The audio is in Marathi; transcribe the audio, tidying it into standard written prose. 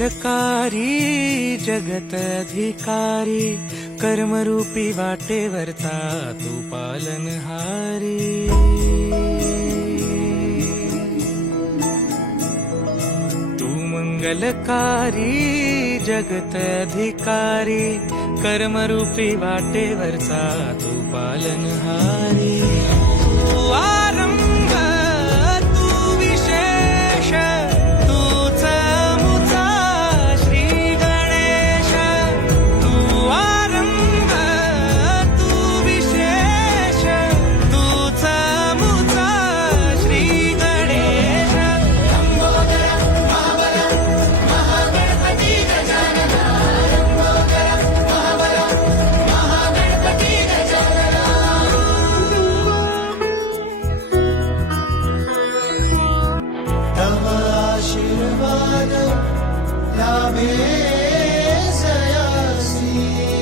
मंगलकारी जगत अधिकारी, कर्मरूपी वाटेवरचा तू पालनहारी। तू मंगलकारी जगत अधिकारी, कर्मरूपी वाटेवरचा तू पालनहारी। तू आरंभ तू विशेष, तूच मुचा श्री गणेश। तू आरंभ तू विशेष, तूच मुचा श्री गणेश। लंबोदर महाबल महागणपती गजानना, लंबोदर महाबल महागणपती गजानना। तव आशीर्वाद लाभे जयासी।